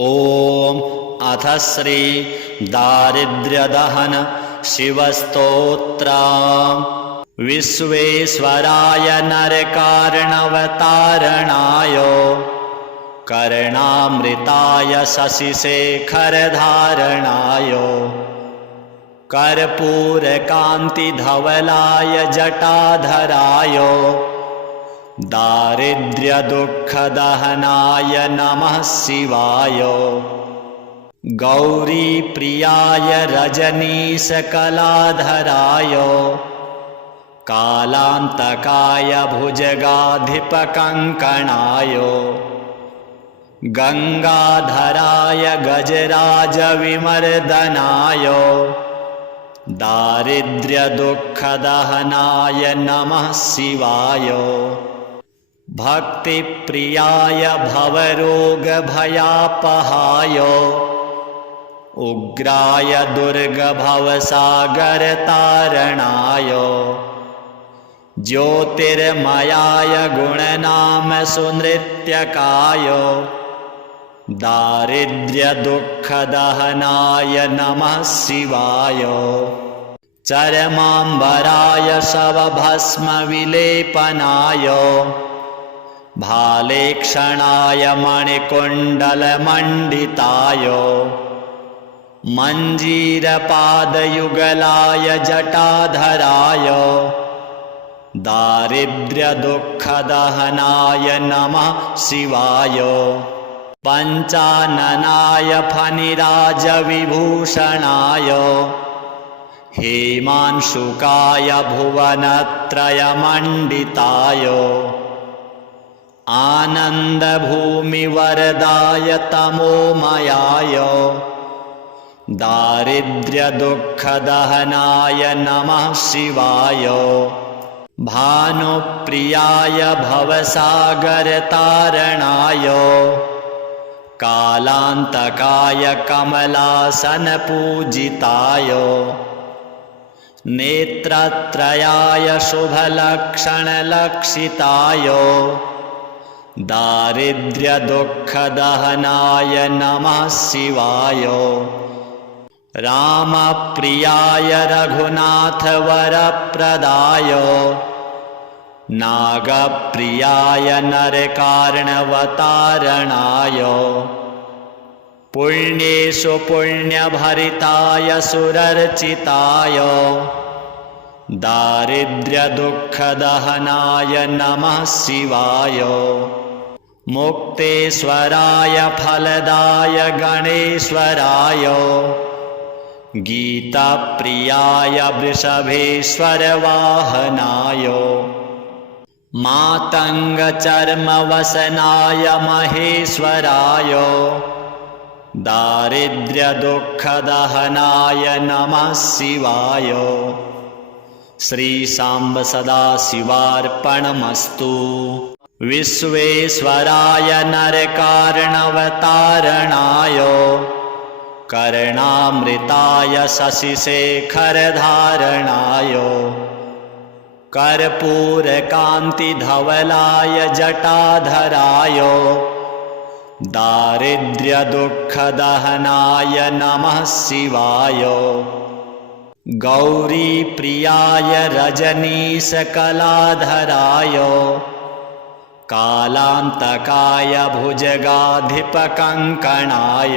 ॐ अथ श्री दारिद्र्यदहन शिवस्तोत्र। विश्वेश्वराय नरकार्णवतारणाय कर्णामृताय शशिशेखरधारणाय कर्पूरकान्तिधवलाय जटाधराय दारिद्र्यदुःखदहनाय नमः शिवाय। गौरीप्रियाय रजनीशकलाधराय कालान्तकाय भुजगाधिपकङ्कणाय गङ्गाधराय गजराजविमर्दनाय दारिद्र्यदुःखदहनाय नमः शिवाय। भक्तिप्रियाय भवरोगभयापहाय उग्राय दुर्गभवसागरतारणाय ज्योतिर्मयाय गुणनाम सुनृत्यकाय दारिद्र्यदुःखदहनाय नमः शिवाय। चरमाम्बराय शवभस्मविलेपनाय भालेक्षणाय मणिकुण्डलमण्डिताय मञ्जीरपादयुगलाय जटाधराय दारिद्र्यदुःखदहनाय नमः शिवाय। पञ्चाननाय फणिराजविभूषणाय हेमांशुकाय भुवनत्रयमण्डिताय आनन्दभूमिवरदाय तमोमयाय दारिद्र्यदुःखदहनाय नमः शिवाय। भानुप्रियाय भवसागरतारणाय कालान्तकाय कमलासनपूजिताय नेत्रत्रयाय शुभलक्षणलक्षिताय दारिद्र्यदुःखदहनाय नमः शिवाय। रामप्रियाय रघुनाथवरप्रदाय नागप्रियाय नरकार्णवतारणाय पुण्येषु पुण्यभरिताय सुरर्चिताय दारिद्र्यदुःखदहनाय नमः शिवाय। मुक्तेश्वराय फलदाय गणेश्वराय गीताप्रियाय वृषभेश्वरवाहनाय मातङ्गचर्मवसनाय महेश्वराय दारिद्र्यदुःखदहनाय नमः शिवाय। श्रीशाम्ब सदाशिवार्पणमस्तु। विश्वेश्वराय नरकार्णवतारणाय कर्णामृताय शशिशेखरधारणाय कर्पूरकान्तिधवलाय जटाधराय दारिद्र्यदुःखदहनाय नमः शिवाय। गौरीप्रियाय रजनीशकलाधराय कालान्तकाय भुजगाधिपकङ्कणाय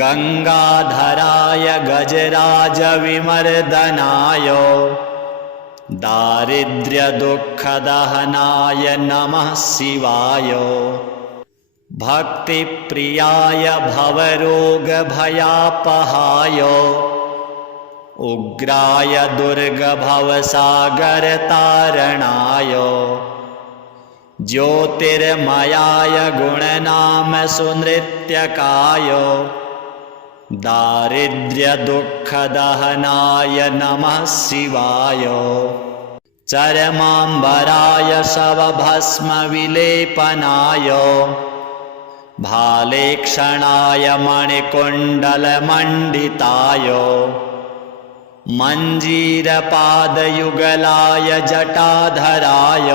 गङ्गाधराय गजराजविमर्दनाय दारिद्र्यदुःखदहनाय नमः शिवाय। भक्तिप्रियाय भवरोगभयापहाय उग्राय दुर्गभवसागरतारणाय ज्योतिर्मयाय गुणनाम सुनृत्यकाय दारिद्र्यदुःखदहनाय नमः शिवाय। चरमाम्बराय शवभस्मविलेपनाय भालेक्षणाय मणिकुण्डलमण्डिताय मञ्जीरपादयुगलाय जटाधराय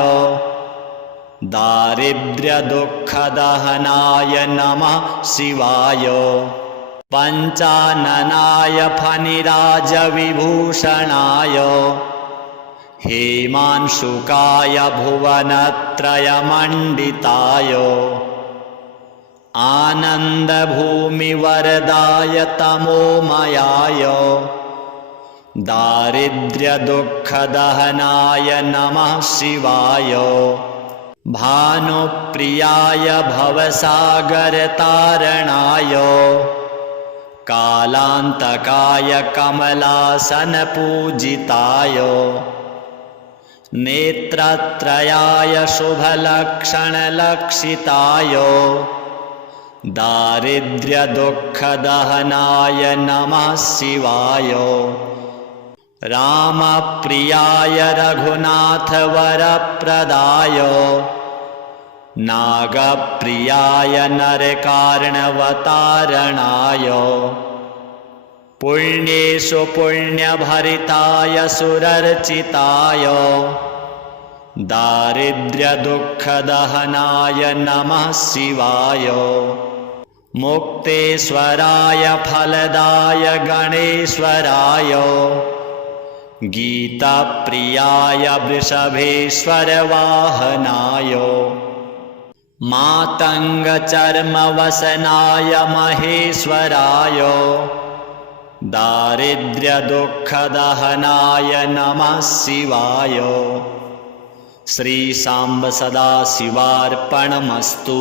दारिद्र्यदुःखदहनाय नमः शिवाय पञ्चाननाय फणिराजविभूषणाय हेमांशुकाय भुवनत्रयमण्डिताय आनन्दभूमिवरदाय तमोमयाय दारिद्र्यदुःखदहनाय नमः शिवाय भानुप्रियाय भवसागरतारणाय कालान्तकाय कमलासनपूजिताय नेत्रत्रयाय शुभलक्षणलक्षिताय दारिद्र्यदुःखदहनाय नमः शिवाय रामप्रियाय रघुनाथवरप्रदाय नागप्रियाय नरकार्णवतारणाय पुण्येषु पुण्यभरिताय सुरर्चिताय दारिद्र्यदुःखदहनाय नमः शिवाय मुक्तेश्वराय फलदाय गणेश्वराय गीताप्रियाय वृषभेश्वरवाहनाय मातङ्गचर्मवसनाय महेश्वराय दारिद्र्यदुःखदहनाय नमः शिवाय श्रीशाम्ब सदाशिवार्पणमस्तु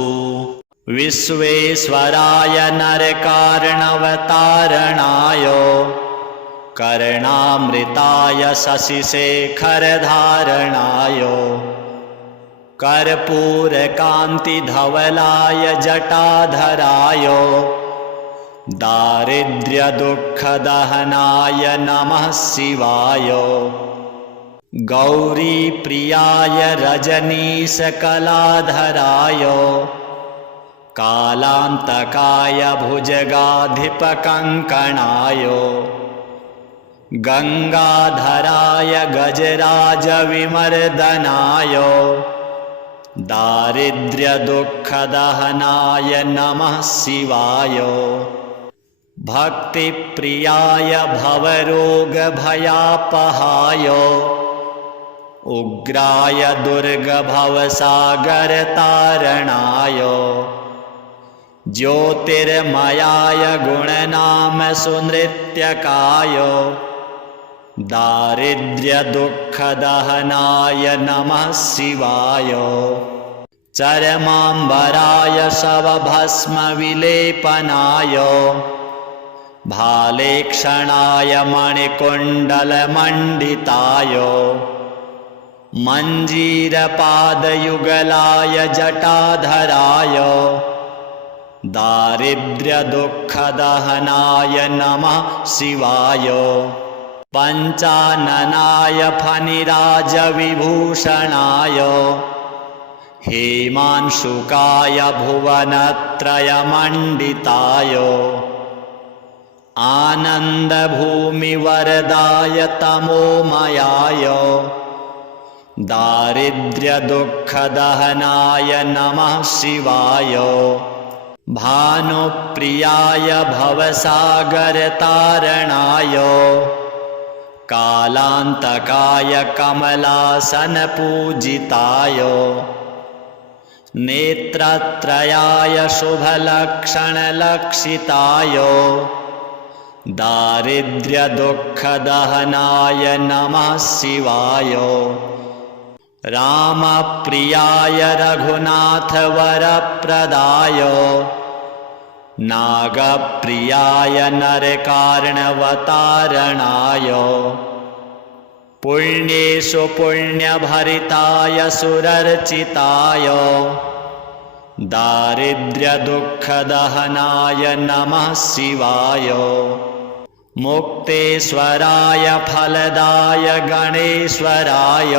विश्वेश्वराय नरकार्णवतारणाय कर्णामृताय शशिशेखरधारणाय कर्पूरकान्तिधवलाय जटाधराय दारिद्र्यदुःखदहनाय नमः शिवाय गौरीप्रियाय रजनीशकलाधराय कालान्तकाय भुजगाधिपकङ्कणाय गङ्गाधराय गजराजविमर्दनाय दारिद्र्यदुःखदहनाय नमः शिवाय भक्तिप्रियाय भवरोगभयापहाय उग्राय दुर्गभवसागरतारणाय ज्योतिर्मयाय गुणनामसुनृत्यकाय दारिद्र्यदुःखदहनाय नमः शिवाय चरमाम्बराय शवभस्मविलेपनाय भालेक्षणाय मणिकुण्डलमण्डिताय मञ्जीरपादयुगलाय जटाधराय दारिद्र्यदुःखदहनाय नमः शिवाय पञ्चाननाय फणिराजविभूषणाय हेमांशुकाय भुवनत्रयमण्डिताय आनन्दभूमिवरदाय तमोमयाय दारिद्र्यदुःखदहनाय नमः शिवाय भानुप्रियाय भवसागरतारणाय कालान्तकाय कमलासनपूजिताय नेत्रत्रयाय शुभलक्षणलक्षिताय दारिद्र्यदुःखदहनाय नमः शिवाय रामप्रियाय रघुनाथवरप्रदाय नागप्रियाय नरकार्णवतारणाय पुण्येषु पुण्यभरिताय सुरर्चिताय दारिद्र्यदुःखदहनाय नमः शिवाय मुक्तेश्वराय फलदाय गणेश्वराय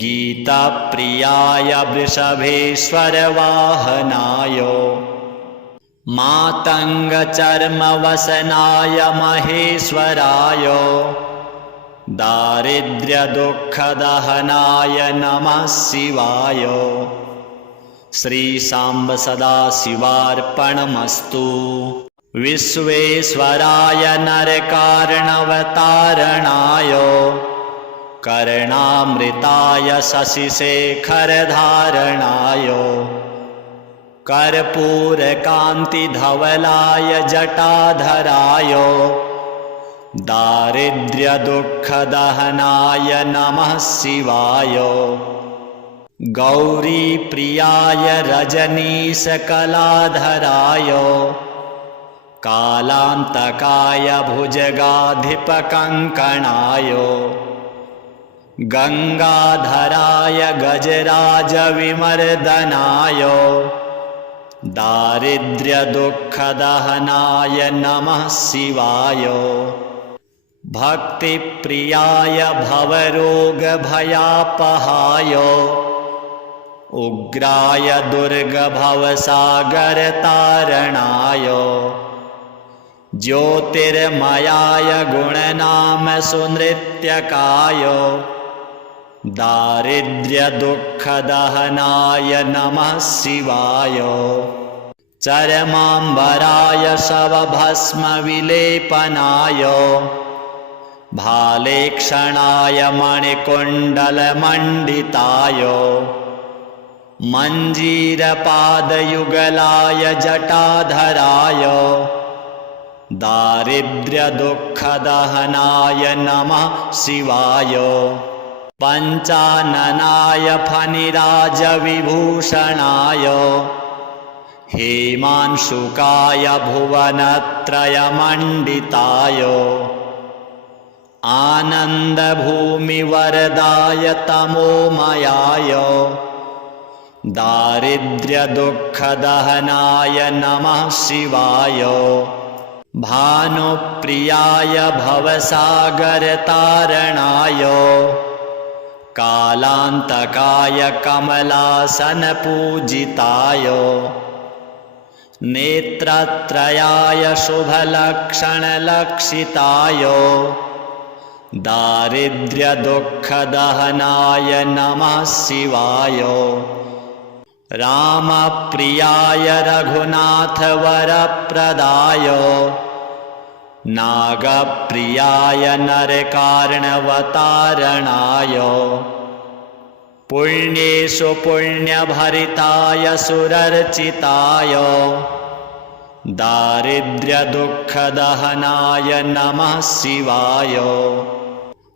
गीताप्रियाय वृषभेश्वरवाहनाय मातङ्गचर्मवसनाय महेश्वराय दारिद्र्यदुःखदहनाय नमः शिवाय। श्रीसाम्ब सदाशिवार्पणमस्तु। विश्वेश्वराय नरकार्णवतारणाय कर्णामृताय शशिशेखरधारणाय कर्पूरकान्तिधवलाय जटाधराय दारिद्र्यदुःखदहनाय नमः शिवाय। गौरीप्रियाय रजनीशकलाधराय कालान्तकाय भुजगाधिपकङ्कणाय गङ्गाधराय गजराजविमर्दनाय दारिद्र्यदुःखदहनाय नमः शिवाय। भक्तिप्रियाय भवरोगभयापहाय उग्राय दुर्गभवसागरतारणाय ज्योतिर्मयाय गुणनाम सुनृत्यकाय दारिद्र्यदुःखदहनाय नमः शिवाय। चरमाम्बराय शवभस्मविलेपनाय भालेक्षणाय मणिकुण्डलमण्डिताय मञ्जीरपादयुगलाय जटाधराय दारिद्र्यदुःखदहनाय नमः शिवाय। पञ्चाननाय फणिराजविभूषणाय हेमांशुकाय भुवनत्रयमण्डिताय आनन्दभूमिवरदाय तमोमयाय दारिद्र्यदुःखदहनाय नमः शिवाय। भानुप्रियाय भवसागरतारणाय कालान्तकाय कमलासनपूजिताय नेत्रत्रयाय शुभलक्षणलक्षिताय दारिद्र्यदुःखदहनाय नमः शिवाय। रामप्रियाय रघुनाथवरप्रदाय नागप्रियाय नरकार्णवतारणाय पुण्येषु पुण्यभरिताय सुरर्चिताय दारिद्र्यदुःखदहनाय नमः शिवाय।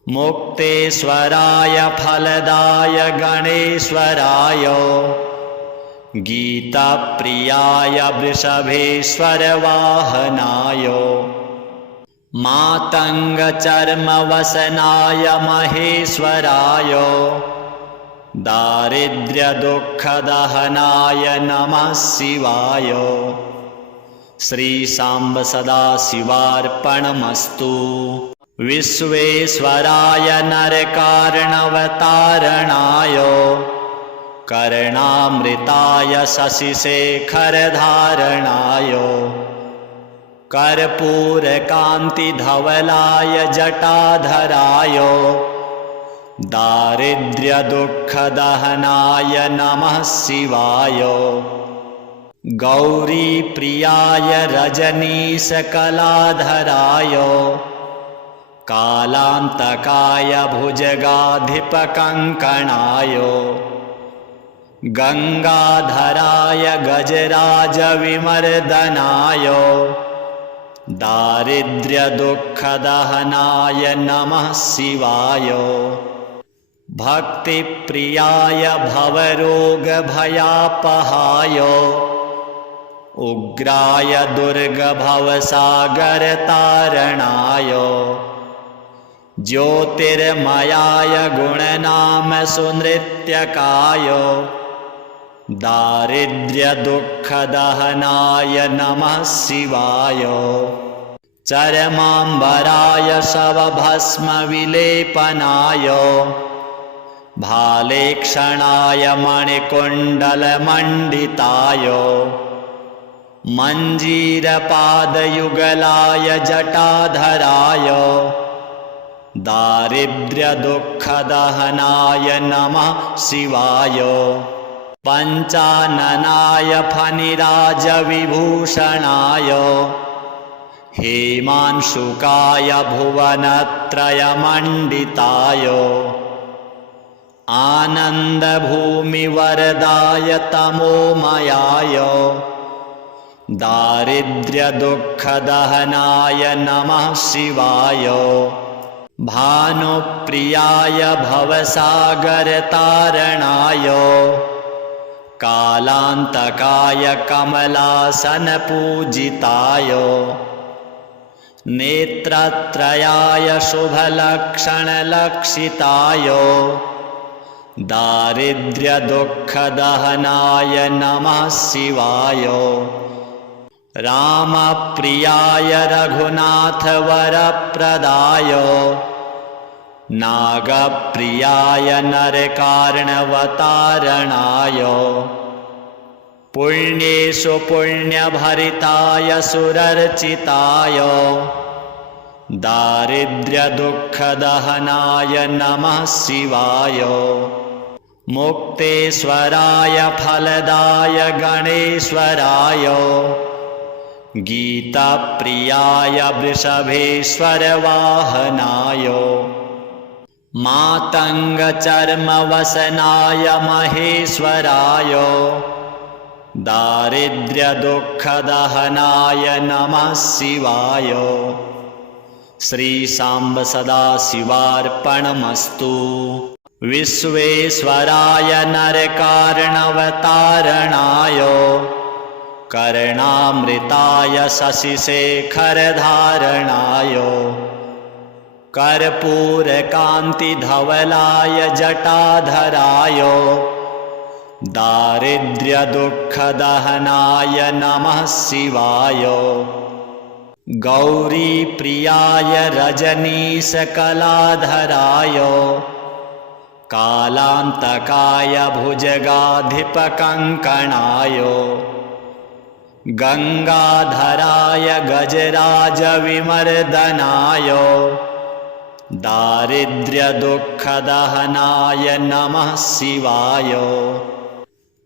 मुक्तेश्वराय फलदाय गणेश्वराय गीताप्रियाय वृषभेश्वरवाहनाय मातङ्गचर्मवसनाय महेश्वराय दारिद्र्यदुःखदहनाय नमः शिवाय। श्रीसाम्ब सदाशिवार्पणमस्तु। विश्वेश्वराय नरकार्णवतारणाय कर्णामृताय शशिशेखरधारणाय कर्पूरकान्तिधवलाय जटाधराय दारिद्र्यदुःखदहनाय नमः शिवाय। गौरीप्रियाय रजनीशकलाधराय कालान्तकाय भुजगाधिपकङ्कणाय गङ्गाधराय गजराजविमर्दनाय दारिद्र्यदुःखदहनाय नमः शिवाय। भक्तिप्रियाय भवरोगभयापहाय उग्राय दुर्गभवसागरतारणाय ज्योतिर्मयाय गुणनाम सुनृत्यकाय दारिद्र्यदुःखदहनाय नमः शिवाय। चरमाम्बराय शवभस्मविलेपनाय भालेक्षणाय मणिकुण्डलमण्डिताय मञ्जीरपादयुगलाय जटाधराय दारिद्र्यदुःखदहनाय नमः शिवाय। पञ्चाननाय फणिराजविभूषणाय हेमांशुकाय भुवनत्रयमण्डिताय आनन्दभूमिवरदाय तमोमयाय दारिद्र्यदुःखदहनाय नमः शिवाय। भानुप्रियाय भवसागरतारणाय कालान्तकाय कमलासनपूजिताय नेत्रत्रयाय शुभलक्षणलक्षिताय दारिद्र्यदुःखदहनाय नमः शिवाय। रामप्रियाय रघुनाथवरप्रदाय नागप्रियाय नरकार्णवतारणाय पुण्येषु पुण्यभरिताय सुरर्चिताय दारिद्र्यदुःखदहनाय नमः शिवाय। मुक्तेश्वराय फलदाय गणेश्वराय गीताप्रियाय वृषभेश्वरवाहनाय मातङ्गचर्मवसनाय महेश्वराय दारिद्र्यदुःखदहनाय नमः शिवाय। श्रीशाम्ब सदाशिवार्पणमस्तु। विश्वेश्वराय नरकार्णवतारणाय कर्णामृताय शशिशेखरधारणाय कर्पूरकान्तिधवलाय जटाधराय दारिद्र्यदुःखदहनाय नमः शिवाय। गौरीप्रियाय रजनीशकलाधराय कालान्तकाय भुजगाधिपकङ्कणाय गंगाधराय गजराजविमर्दनाय दारिद्र्यदुःखदहनाय नमः शिवाय।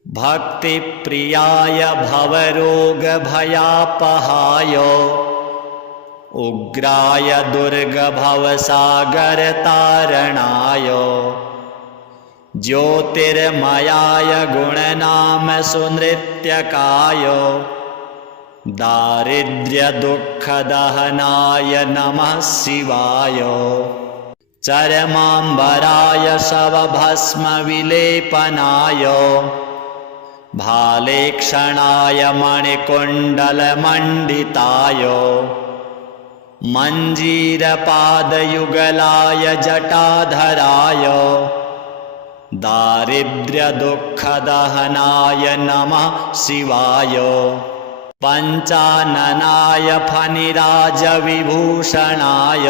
भक्तिप्रियाय भवरोगभयापहाय उग्राय दुर्गभवसागरतारणाय ज्योतिर्मयाय गुणनाम सुनृत्यकाय दारिद्र्यदुःखदहनाय नमः शिवाय। चरमाम्बराय शवभस्मविलेपनाय भालेक्षणाय मणिकुण्डलमण्डिताय मञ्जीरपादयुगलाय जटाधराय दारिद्र्यदुःखदहनाय नमः शिवाय। पञ्चाननाय फणिराजविभूषणाय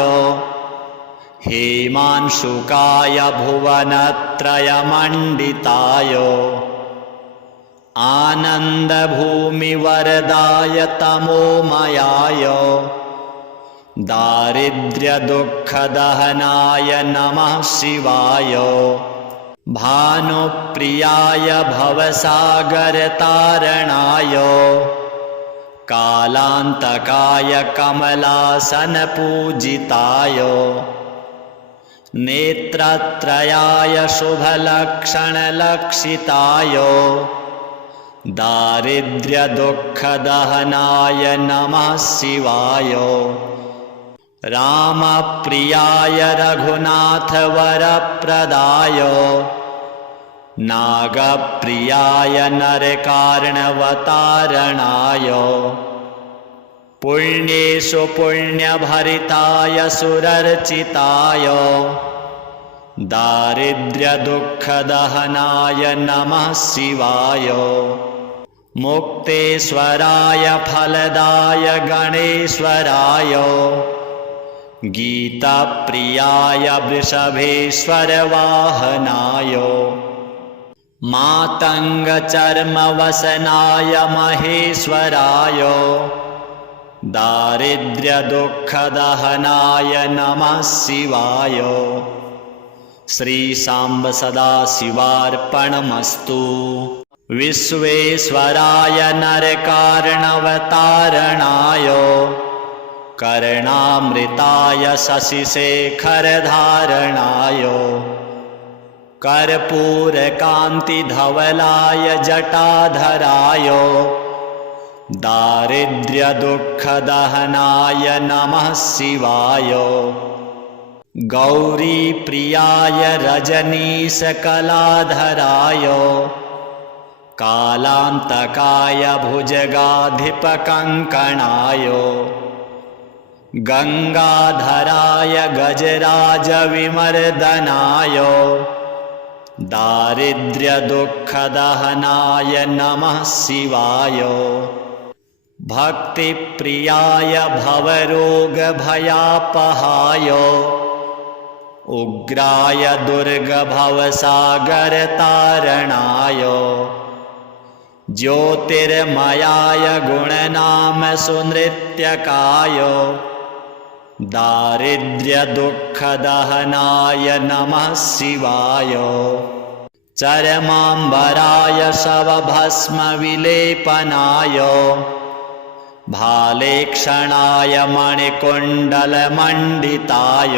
हेमांशुकाय भुवनत्रयमण्डिताय आनन्दभूमिवरदाय तमोमयाय दारिद्र्यदुःखदहनाय नमः शिवाय। भानुप्रियाय भवसागरतारणाय कालान्तकाय कमलासनपूजिताय नेत्रत्रयाय शुभलक्षणलक्षिताय दारिद्र्यदुःखदहनाय नमः शिवाय। रामप्रियाय रघुनाथवरप्रदाय नागप्रियाय नरकार्णवतारणाय पुण्येषु पुण्यभरिताय सुरर्चिताय दारिद्र्यदुःखदहनाय नमः शिवाय। मुक्तेश्वराय फलदाय गणेश्वराय गीताप्रियाय वृषभेश्वरवाहनाय मातङ्गचर्मवसनाय महेश्वराय दारिद्र्यदुःखदहनाय नमः शिवाय। श्रीसाम्ब सदाशिवार्पणमस्तु। विश्वेश्वराय नरकार्णवतारणाय कर्णामृताय शशिशेखरधारणाय कर्पूरकान्तिधवलाय जटाधराय दारिद्र्यदुःखदहनाय नमः शिवाय। गौरीप्रियाय रजनीशकलाधराय कालान्तकाय भुजगाधिपकङ्कणाय गङ्गाधराय गजराजविमर्दनाय दारिद्र्यदुःखदहनाय नमः शिवाय। भक्तिप्रियाय भवरोगभयापहाय उग्राय दुर्गभवसागरतारणाय ज्योतिर्मयाय गुणनामसुनृत्यकाय दारिद्र्यदुःखदहनाय नमः शिवाय। चरमाम्बराय शवभस्मविलेपनाय भालेक्षणाय मणिकुण्डलमण्डिताय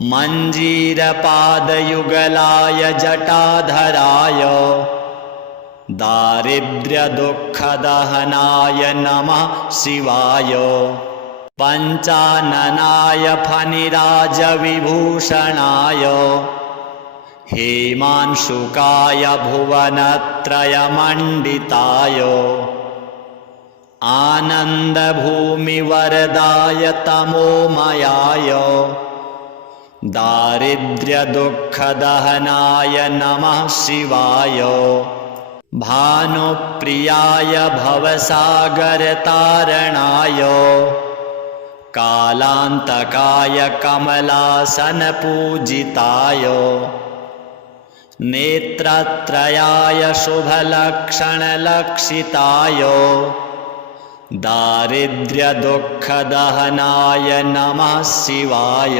मञ्जीरपादयुगलाय जटाधराय दारिद्र्यदुःखदहनाय नमः शिवाय। पञ्चाननाय फणिराजविभूषणाय हेमांशुकाय भुवनत्रयमण्डिताय आनन्दभूमिवरदाय तमोमयाय दारिद्र्यदुःखदहनाय नमः शिवाय। भानुप्रियाय भवसागरतारणाय कालान्तकाय कमलासनपूजिताय नेत्रत्रयाय शुभलक्षणलक्षिताय दारिद्र्यदुःखदहनाय नमः शिवाय।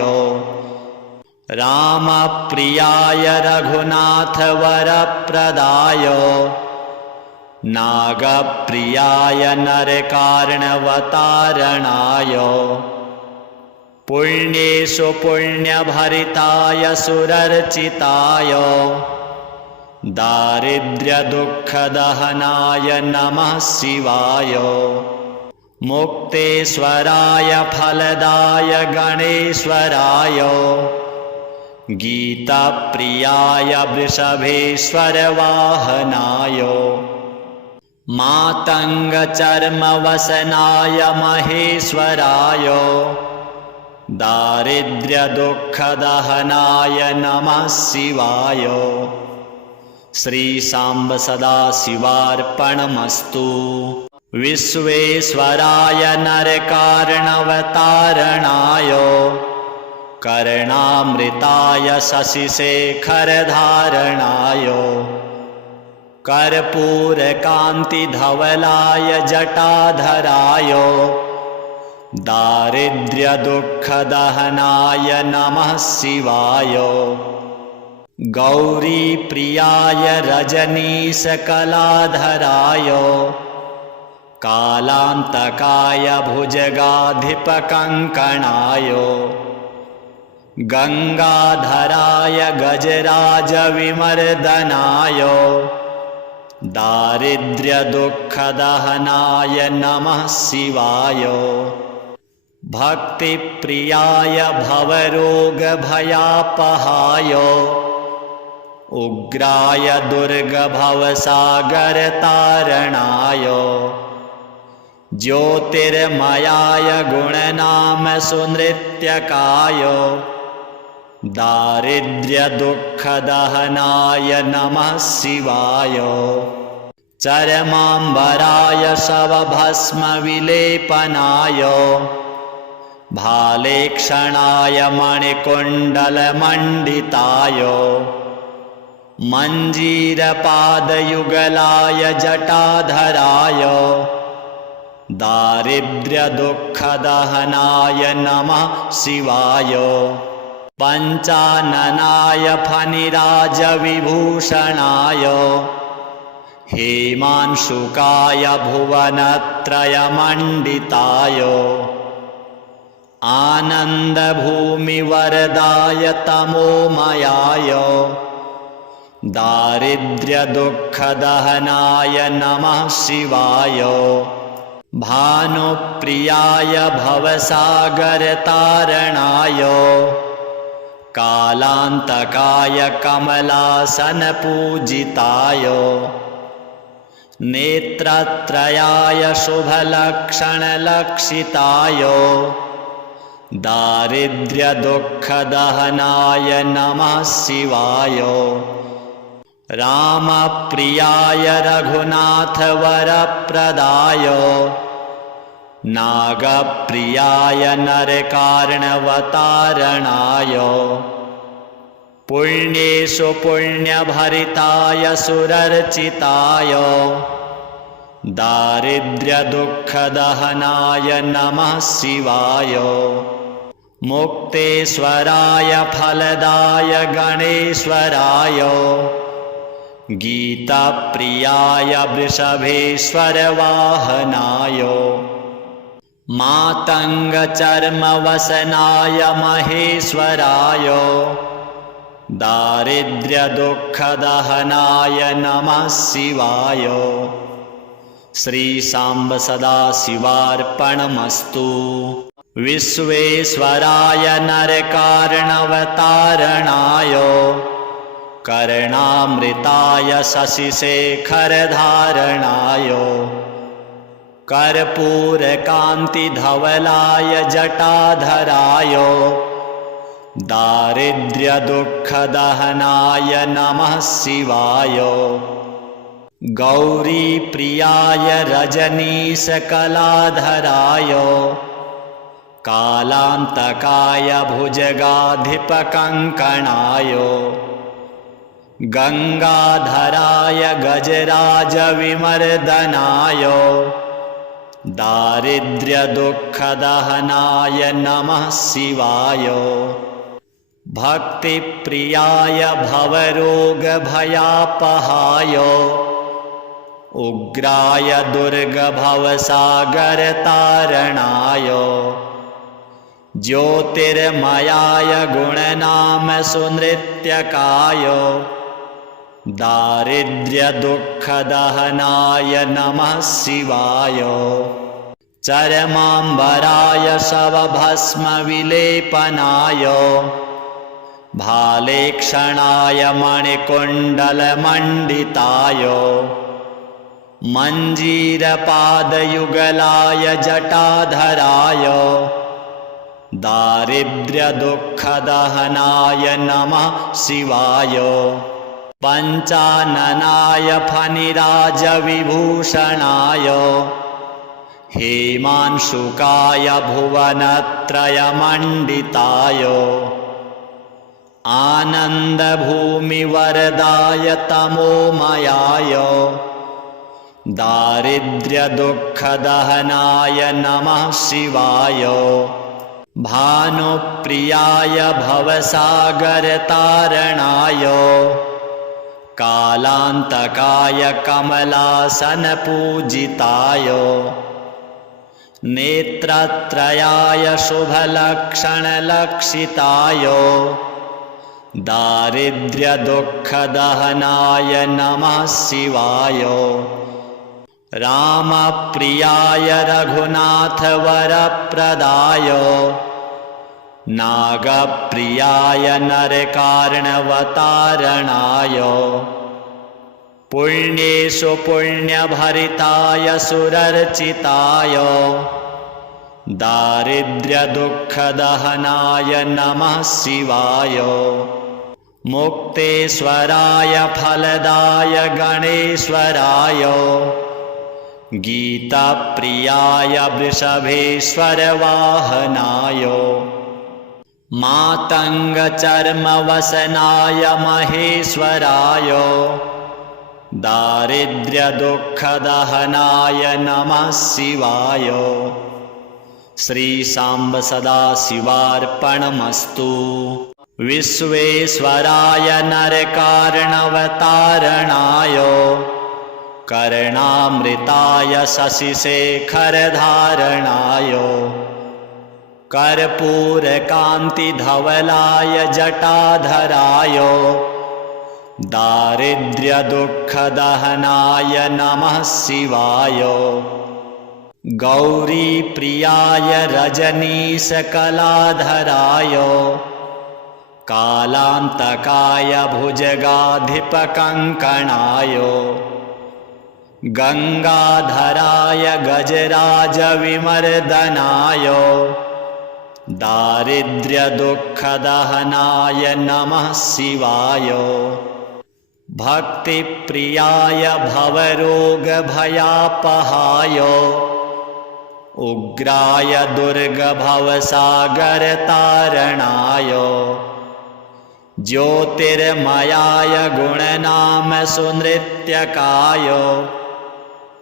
रामप्रियाय रघुनाथवरप्रदाय नागप्रियाय नरकार्णवतारणाय पुण्येषु पुण्यभरिताय सुरर्चिताय दारिद्र्यदुःखदहनाय नमः शिवाय। मुक्तेश्वराय फलदाय गणेश्वराय गीताप्रियाय वृषभेश्वरवाहनाय मातङ्गचर्मवसनाय महेश्वराय दारिद्र्यदुःखदहनाय नमः शिवाय। श्रीसाम्ब सदाशिवार्पणमस्तु। विश्वेश्वराय नरकार्णवतारणाय कर्णामृताय शशिशेखरधारणाय कर्पूरकान्तिधवलाय जटाधराय दारिद्र्यदुःखदहनाय नमः शिवाय। गौरीप्रियाय रजनीशकलाधराय कालान्तकाय भुजगाधिपकङ्कणाय गङ्गाधराय गजराजविमर्दनाय दारिद्र्यदुःखदहनाय नमः शिवाय। भक्तिप्रियाय भवरोगभयापहाय उग्राय दुर्गभवसागरतारणाय ज्योतिर्मयाय गुणनामसुनृत्यकाय दारिद्र्यदुःखदहनाय नमः शिवाय। चरमाम्बराय शवभस्मविलेपनाय भालेक्षणाय मणिकुण्डलमण्डिताय मञ्जीरपादयुगलाय जटाधराय दारिद्र्यदुःखदहनाय नमः शिवाय। पञ्चाननाय फणिराजविभूषणाय हेमांशुकाय भुवनत्रयमण्डिताय आनन्दभूमिवरदाय तमोमयाय दारिद्र्यदुःखदहनाय नमः शिवाय। भानुप्रियाय भवसागरतारणाय कालान्तकाय कमलासनपूजिताय नेत्रत्रयाय शुभलक्षणलक्षिताय दारिद्र्यदुःखदहनाय नमः शिवाय। रामप्रियाय रघुनाथवरप्रदाय नागप्रियाय नरकार्णवतारणाय पुण्येषु पुण्यभरिताय सुरर्चिताय दारिद्र्यदुःखदहनाय नमः शिवाय। मुक्तेश्वराय फलदाय गणेश्वराय गीताप्रियाय वृषभेश्वरवाहनाय मातङ्गचर्मवसनाय महेश्वराय दारिद्र्यदुःखदहनाय नमः शिवाय। श्रीशाम्ब सदाशिवार्पणमस्तु। विश्वेश्वराय नरकार्णवतारणाय कर्णामृताय शशिशेखरधारणाय कर्पूरकान्तिधवलाय जटाधराय दारिद्र्यदुःखदहनाय नमः शिवाय। गौरीप्रियाय रजनीशकलाधराय कालान्तकाय भुजगाधिपकङ्कणाय गंगाधराय गजराजविमर्दनाय दारिद्र्यदुःखदहनाय नमः शिवाय। भक्तिप्रियाय भवरोगभयापहाय उग्राय दुर्गभवसागरतारणाय ज्योतिर्मयाय गुणनाम सुनृत्यकाय दारिद्र्यदुःखदहनाय नमः शिवाय। चरमाम्बराय शवभस्मविलेपनाय भालेक्षणाय मणिकुण्डलमण्डिताय मञ्जीरपादयुगलाय जटाधराय दारिद्र्यदुःखदहनाय नमः शिवाय। पञ्चाननाय फणिराजविभूषणाय हेमांशुकाय भुवनत्रयमण्डिताय आनन्दभूमिवरदाय तमोमयाय दारिद्र्यदुःखदहनाय नमः शिवाय। भानुप्रियाय भवसागरतारणाय कालान्तकाय कमलासनपूजिताय नेत्रत्रयाय शुभलक्षणलक्षिताय दारिद्र्यदुःखदहनाय नमः शिवाय। रामप्रियाय रघुनाथवरप्रदाय नागप्रियाय नरकार्णवतारणाय पुण्येषु पुण्यभरिताय सुरर्चिताय दारिद्र्यदुःखदहनाय नमः शिवाय। मुक्तेश्वराय फलदाय गणेश्वराय गीताप्रियाय वृषभेश्वरवाहनाय मातङ्गचर्मवसनाय महेश्वराय दारिद्र्यदुःखदहनाय नमः शिवाय। श्रीसाम्ब सदाशिवार्पणमस्तु। विश्वेश्वराय नरकार्णवतारणाय कर्णामृताय शशिशेखरधारणाय कर्पूरकान्तिधवलाय जटाधराय दारिद्र्यदुःखदहनाय नमः शिवाय। गौरीप्रियाय रजनीशकलाधराय कालान्तकाय भुजगाधिपकङ्कणाय गङ्गाधराय गजराजविमर्दनाय दारिद्र्यदुःखदहनाय नमः शिवाय। भक्तिप्रियाय भवरोगभयापहाय उग्राय दुर्गभवसागरतारणाय ज्योतिर्मयाय गुणनाम सुनृत्यकाय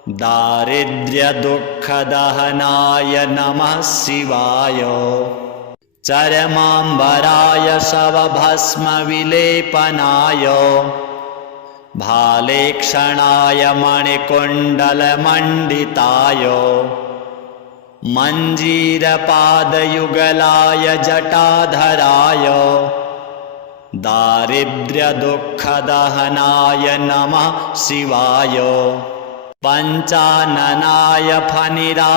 दारिद्र्यदुःखदहनाय नमः शिवाय। चरमाम्बराय शवभस्मविलेपनाय भालेक्षणाय मणिकुण्डलमण्डिताय मञ्जीरपादयुगलाय जटाधराय दारिद्र्यदुःखदहनाय नमः शिवाय। पञ्चाननाय फणिराजविभूषणाय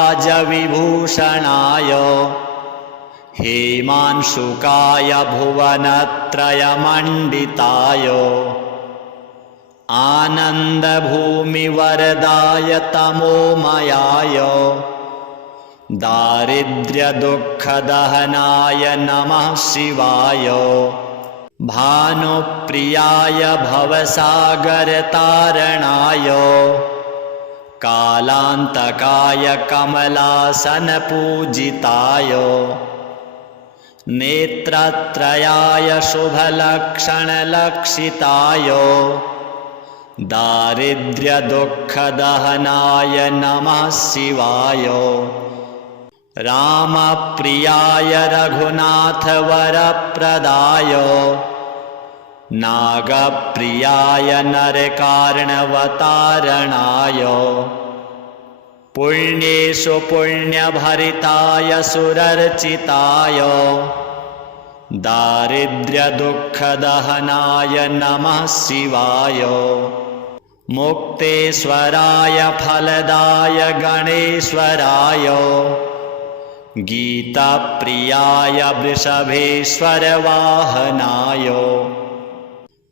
हेमांशुकाय भुवनत्रयमण्डिताय आनन्दभूमिवरदाय तमोमयाय दारिद्र्यदुःखदहनाय नमः शिवाय। भानुप्रियाय भवसागरतारणाय कालान्तकाय कमलासनपूजिताय नेत्रत्रयाय शुभलक्षणलक्षिताय दारिद्र्यदुःखदहनाय नमः शिवाय। रामप्रियाय रघुनाथवरप्रदाय नागप्रियाय नरकार्णवतारणाय पुण्येषु पुण्यभरिताय सुरर्चिताय दारिद्र्यदुःखदहनाय नमः शिवाय। मुक्तेश्वराय फलदाय गणेश्वराय गीताप्रियाय वृषभेश्वरवाहनाय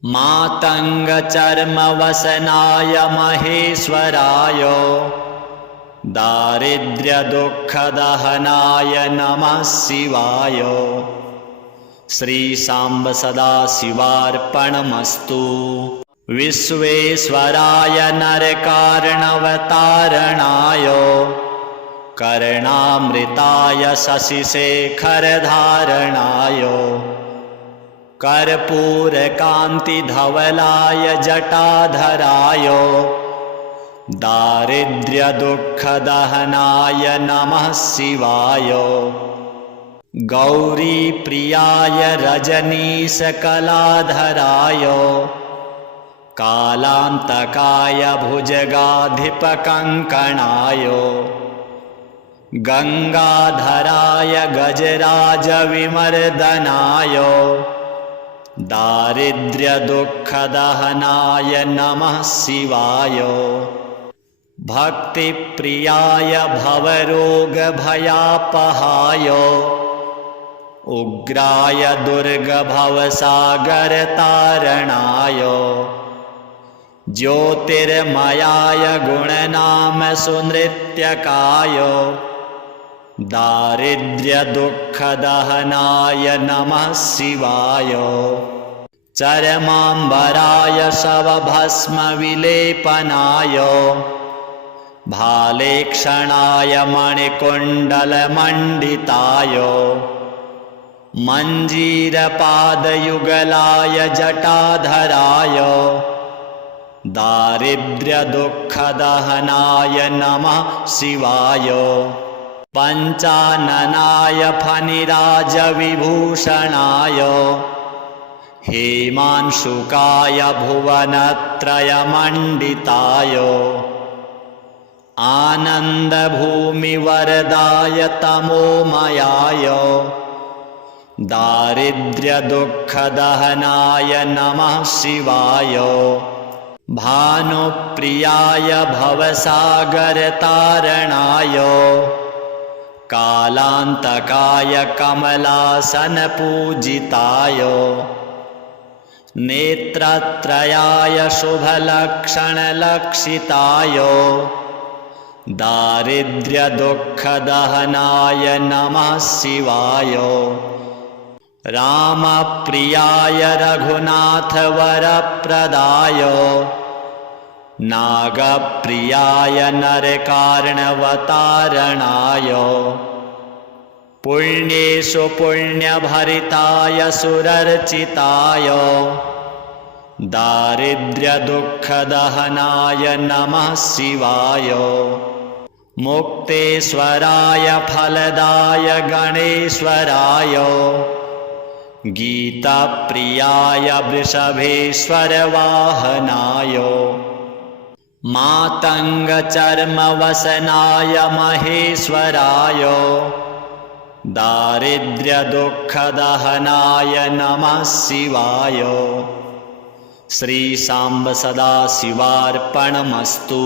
मातङ्गचर्मवसनाय महेश्वराय दारिद्र्यदुःखदहनाय नमः शिवाय। श्रीसाम्ब सदाशिवार्पणमस्तु। विश्वेश्वराय नरकार्णवतारणाय कर्णामृताय शशिशेखरधारणाय कर्पूरकान्तिधवलाय जटाधराय दारिद्र्यदुःखदहनाय नमः शिवाय। गौरीप्रियाय रजनीशकलाधराय कालान्तकाय भुजगाधिपकङ्कणाय गङ्गाधराय गजराजविमर्दनाय दारिद्र्यदुःखदहनाय नमः शिवाय। भक्तिप्रियाय भवरोगभयापहाय उग्राय दुर्गभवसागरतारणाय ज्योतिर्मयाय गुणनाम सुनृत्यकाय दारिद्र्यदुःखदहनाय नमः शिवाय। चरमाम्बराय शवभस्मविलेपनाय भालेक्षणाय मणिकुण्डलमण्डिताय मञ्जीरपादयुगलाय जटाधराय दारिद्र्यदुःखदहनाय नमः शिवाय पञ्चाननाय फणिराजविभूषणाय हेमांशुकाय भुवनत्रयमण्डिताय आनन्दभूमिवरदाय तमोमयाय दारिद्र्यदुःखदहनाय नमः शिवाय भानुप्रियाय भवसागरतारणाय कालान्तकाय कमलासनपूजिताय नेत्रत्रयाय शुभलक्षणलक्षिताय दारिद्र्यदुःखदहनाय नमः शिवाय रामप्रियाय रघुनाथवरप्रदाय नागप्रियाय नरकार्णवतारणाय पुण्येषु पुण्यभरिताय सुरर्चिताय दारिद्र्यदुःखदहनाय नमः शिवाय मुक्तेश्वराय फलदाय गणेश्वराय गीताप्रियाय वृषभेश्वरवाहनाय मातङ्गचर्मवसनाय महेश्वराय दारिद्र्यदुःखदहनाय नमः शिवाय श्रीशाम्ब सदाशिवार्पणमस्तु।